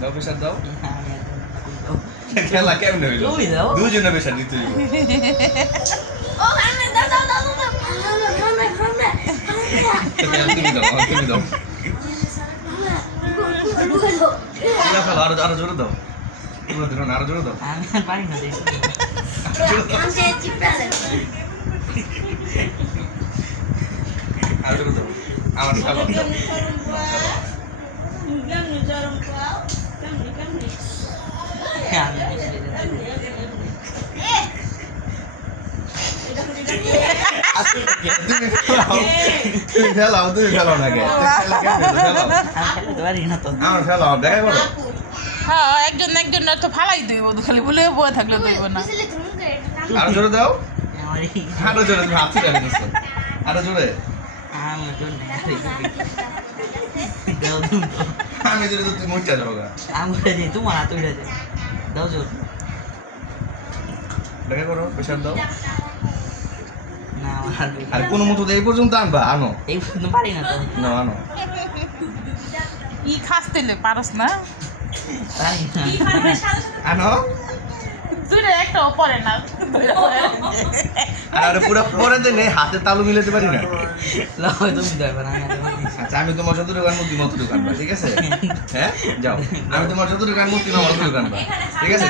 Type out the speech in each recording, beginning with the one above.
দাও প্রেশার দাও খেলা কেমন হইলো দুজনে প্রেশার দিতে হইব তুমি দাও আরো জোরে দাও আরো জোরে দাও আরো জোরে দাও আমার খেলা তুমি ফেলাও না আমার ফেলাও দেখা করো হ্যাঁ একজন তো ফালাই দইব খালি বলে বয়ে থাকলে দইব না আরো জোরে দাও আরো জোরে তুমি হাত ছিড়ে দিচ্ছ আরো জোরে আমি জোরে তো তুই মুচা যাবো গা তোমার হাত উঠে যায় দাও জোর দেখা করো প্রেশার দাও না আর কোনো মতো এই পর্যন্ত আনবা আনো এই পর্যন্ত পারি না তো না আনো ই খাসতেলে পারস না আনো তুই একটা পরে না আর পুরো পরে দেনে হাতে তালু মিলাতে পারি না লাও তুমি দাও না আচ্ছা আমি তোমার যত দোকান মুক্তি মতো দোকান বা ঠিক আছে হ্যাঁ যাও আমি তোমার যত দোকান মুক্তি মতো দোকান বা ঠিক আছে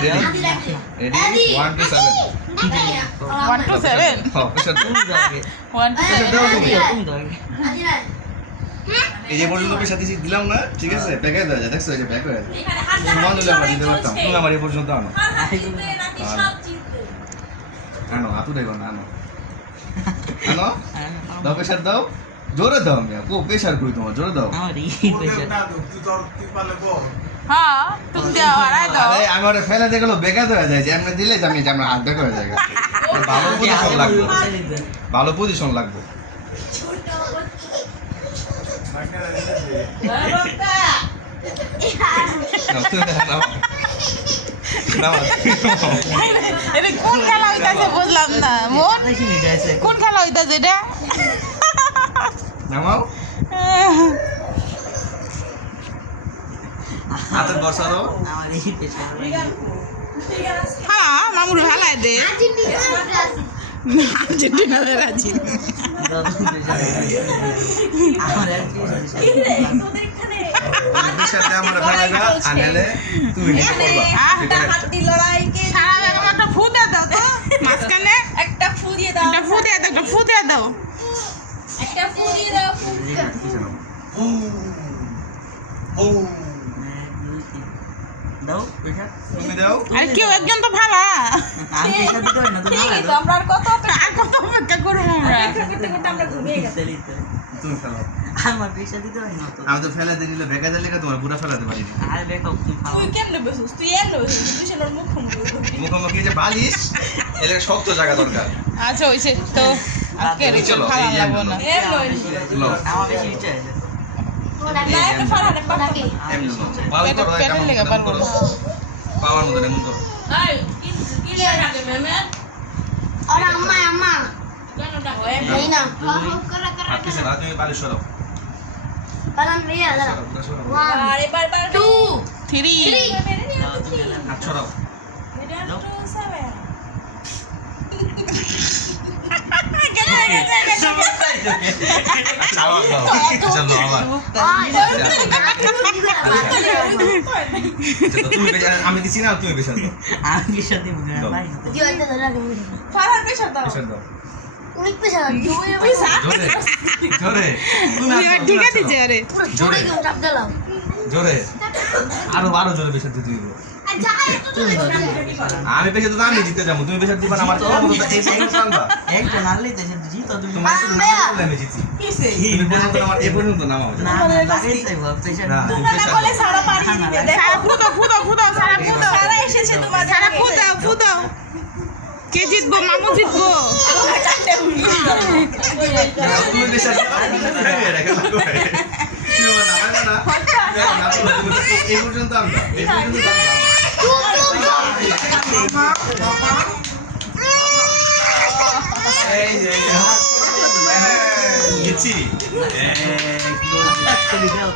রেডি 1 2 7 1 2 7 হ্যাঁ প্রেশার তুমি দাও 1 2 7 দাও তুমি তুমি দাও এই যে পর্যন্ত পয়সা দিছি দিলাম না ঠিক আছে ব্যাক হয়ে যায় দেখছো এই যে ব্যাক হয়ে যায় মন দিলে আমরা দিতে পারতাম তুমি আমার এই পর্যন্ত আনো আনো হাতু দেবো না আনো আনো দাও প্রেশার দাও জোরে দাও আমি কো প্রেশার করি তোমার জোরে দাও আমার এই পয়সা হ্যাঁ তুমি দাও আড়াই দাও আরে আমি ওরে ফেলে দিয়ে গেল বেকার হয়ে যায় যে এমনি দিলে যে আমরা হাত ব্যাক হয়ে যায় ভালো পজিশন লাগবে ভালো পজিশন লাগবে এটা কোন খেলা হইতাছে বুঝলাম না মোর কোন খেলা হইতাছে এটা নামাও হাতের বর্ষা দাও আমার এই পয়সা হ্যাঁ মামুর ভালাই দে আর্জেন্টিনা রাজি আমার সাথে আমরা ফেলাইবা আনেলে তুমি নিতে পারবা হাড্ডি লড়াই কে সারা একটা ফু দিয়ে দাও তো মাঝখানে একটা ফু দিয়ে দাও একটা ফু দিয়ে দাও একটা ফু দিয়ে দাও একটা ফু দিয়ে দাও ও ও দাও পয়সা তুমি দাও আর কেউ একজন তো ভালা আমি পয়সা দিতে হয় না তুমি আমরা আর কত অপেক্ষা করবো আমরা তুমি ফেলাও আমার পয়সা দিতে হয় না তো আমি তো ফেলে দিলে বেকার দিলে তোমার পুরো ফেলাতে পারি না আর দেখো তুমি খাও তুই কেমনে বসছিস তুই এমনে বসছিস তুই সেটার মুখোমুখি যে বালিশ এর শক্ত জায়গা দরকার আচ্ছা হইছে তো আজকে চলো, ভালো এই যে লাগবো না আমার বেশি ইচ্ছা আছে এমনি পাও করো পেটের লেগে পারবো না পাওয়ার মতো এমন করো হাত পিছে না তুমি বালিশ সরাও থ্রি হাত সরাও চলো আবার আমি দিচ্ছি না তুমি বেশাল দাও আমি পয়সা দিব না ভাই বেশাল দাও অনেক পয়সা জোরে জোরে ঠিক আছে আরে জোরে চাপ দিলাম জোরে আরো জোরে বেশাল দিতে দিব তুমি দাও আমি পেশা তো আমি জিতে যাবো তুমি পেশা দিবা না আমার কোনো মতো এই সাইকেল চালবা একটা নাললে তো জিতো তুমি তোমার তো না বললে আমি জিতছি তুমি পর্যন্ত আমার এই পর্যন্ত নামাও না লাগাই যাইবো পয়সা না তুমি পেশা সারা ফুদাও সারা ফুদাও কে জিতবো মামু জিতবো তুমি পেশা এই পর্যন্ত আমরা এই যে গেছি তুমি দাও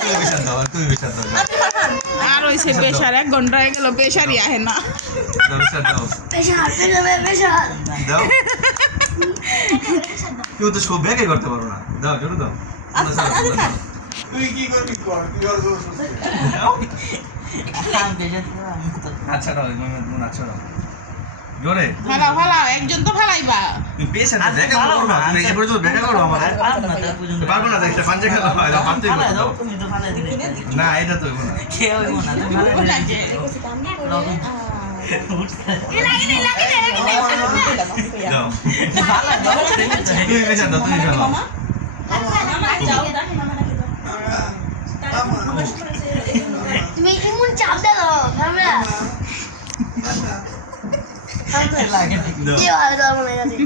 তুমি বিশাল দাও তুমি বিশাল দাও আর হইছে পেশার 1 ঘন্টা হয়ে গেল পেশারই আহে না বিশাল দাও দাও তুই তো সব ব্যাগে করতে পারো না দাও জোরে দাও তুই কি করবি কর তুই আর জোর সুস্থ আমি দেশে আমি তো আচ্ছা দাও মন আচ্ছা দাও জোরে ফালাও একজন তো ফালাইবা তুমি পেছনে দেখা করো না তুমি এই পর্যন্ত দেখা করো আমার পারবো না তার পর্যন্ত পারবো না একটা পাঞ্জা খেলা হয় পারতেই ফালা পারো দাও তুমি তো ফালা দিলে না এটা তো হইবো না কে হইবো না তুমি ফালা দিলে দাও ফালা দাও তুমি পেছনে দাও তুমি খেলো তুমি এমন চাপ দাও ভাবলা লাগে ঠিক দাও কি হয় দাও মনে আছে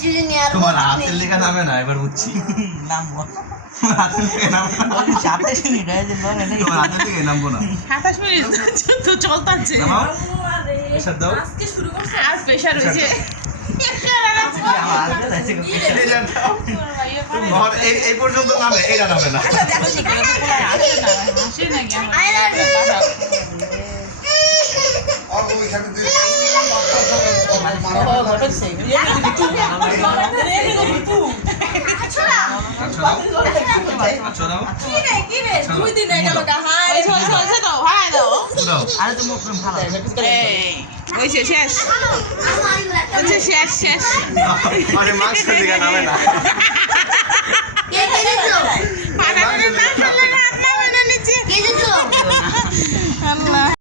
চিনি নিয়ে আর তোমার হাতের লেখা নামে না এবার বুঝছি নাম বল হাতের লেখা নামে না ওই চাপে শুনি না যে নরে নেই তোমার হাতের লেখা নামবো না 27 মিনিট তো চলতাছে নামাও পেছার দাও আর প্রেশার হইছে আমার হাতে আছে এই যে দাও আমার এই পর্যন্ত নামে এইটা নামে না আসে নাকি আর ওই খাতে তুই আচ্ছা দাও আচ্ছা দাও দাও আরে তুমি ভালো হয়েছে শেষ হয়েছে শেষ আরে মাংস দিকে নামে না